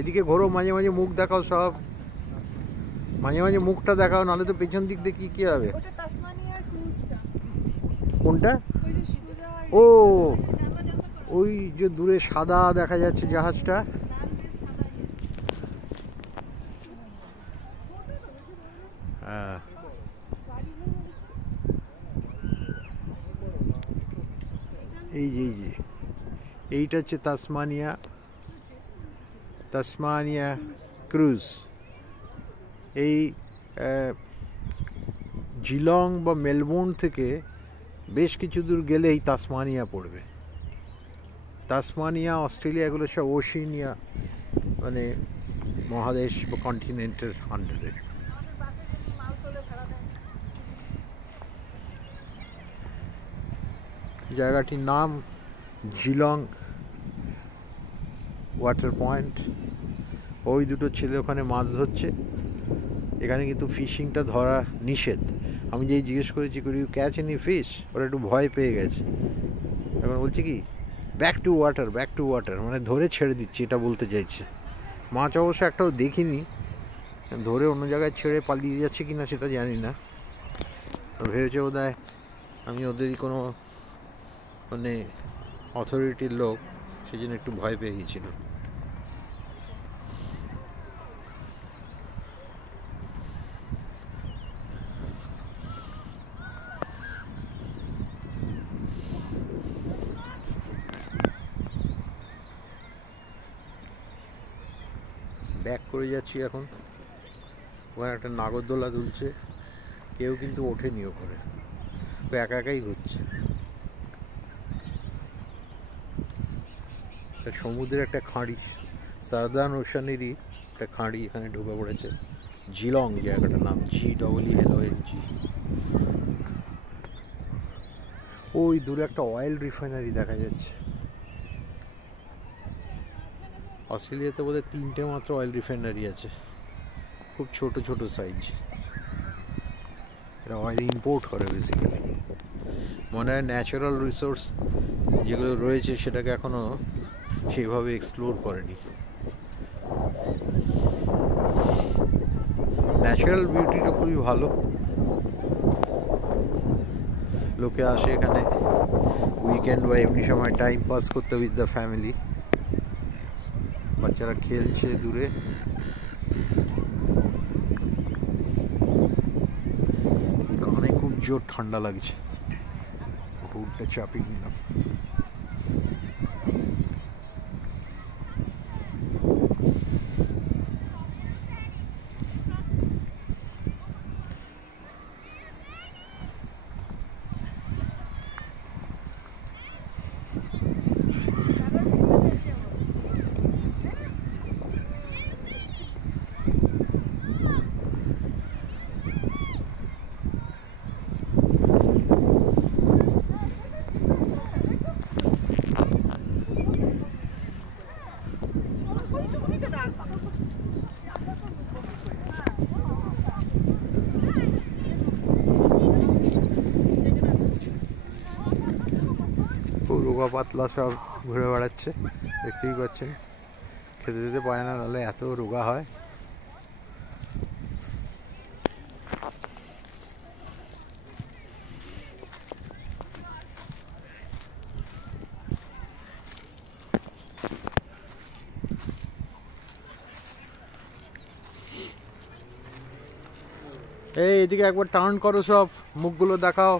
এদিকে ঘোরো, মাঝে মাঝে মুখ দেখাও সব, মাঝে মাঝে মুখটা দেখাও, নাহলে তো পেছন দিক দিয়ে কি হবে? কোনটা? ও ওই যে দূরে সাদা দেখা যাচ্ছে জাহাজটা, হ্যাঁ। এই যে এইটা হচ্ছে তাসমানিয়া ক্রুজ। এই জিলং বা মেলবোর্ন থেকে বেশ কিছু দূর গেলে এই তাসমানিয়া পড়বে। তাসমানিয়া, অস্ট্রেলিয়া, এগুলো সব ওশেনিয়া মানে মহাদেশ বা কন্টিনেন্টের আন্ডারে। জায়গাটির নাম জিলং ওয়াটার পয়েন্ট। ওই দুটো ছেলে ওখানে মাছ ধরছে। এখানে কিন্তু ফিশিংটা ধরা নিষেধ। আমি যেই জিজ্ঞেস করেছি could you catch any fish, ওরা একটু ভয় পেয়ে গেছে। এখন বলছে কি ব্যাক টু ওয়াটার, মানে ধরে ছেড়ে দিচ্ছি, এটা বলতে চাইছে। মাছ অবশ্য একটাও দেখিনি, ধরে অন্য জায়গায় ছেড়ে পালিয়ে যাচ্ছে কিনা সেটা জানি না। ভেবেছে বোধহয় আমি ওদেরই কোনো মানে অথরিটির লোক, সেই জন্য একটু ভয় পেয়ে গেছিল। ব্যাক করে যাচ্ছি এখন। ওখানে একটা নাগরদোলা দুলছে, কেউ কিন্তু ওঠেনি ওখানে, ও একা একাই ঘুরছে। সমুদ্রের একটা খাঁড়ি, সাদার্ন ওশানেরই একটা খাঁড়ি এখানে ঢুকে পড়েছে। জিলং জায়গাটার নাম, GEELONG। ওই দূরে একটা অয়েল রিফাইনারি দেখা যাচ্ছে। অস্ট্রেলিয়াতে বোধহয় 3টে মাত্র অয়েল রিফাইনারি আছে, খুব ছোট ছোট সাইজ। এরা অয়েল ইম্পোর্ট করে বেসিক্যালি। মনে হয় ন্যাচারাল রিসোর্স যেগুলো রয়েছে সেটাকে এখনও সেইভাবে এক্সপ্লোর করেনি। ন্যাচারাল বিউটিটা খুবই ভালো, লোকে আসে এখানে উইকেন্ড বা এমনি সময় টাইম পাস করতে উইথ দ্য ফ্যামিলি। বাচ্চারা খেলছে দূরে। কানে খুব জোর ঠান্ডা লাগছে, হুডটা চাপিয়ে নিলাম। রোগা পাতলা সব ঘুরে বেড়াচ্ছে, দেখতেই পাচ্ছেন। খেতে দিতে পারে না, নাহলে এত রোগা হয়। এই এদিকে একবার টার্ন করো, সব মুখগুলো দেখাও।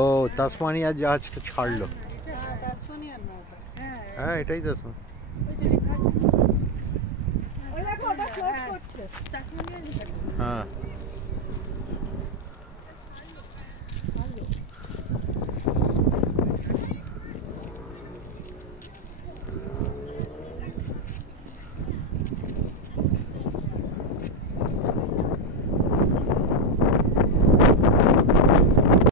ও তাসমানিয়ার জাহাজটা ছাড়লো। হ্যাঁ এটাই তাসমানিয়া। হ্যাঁ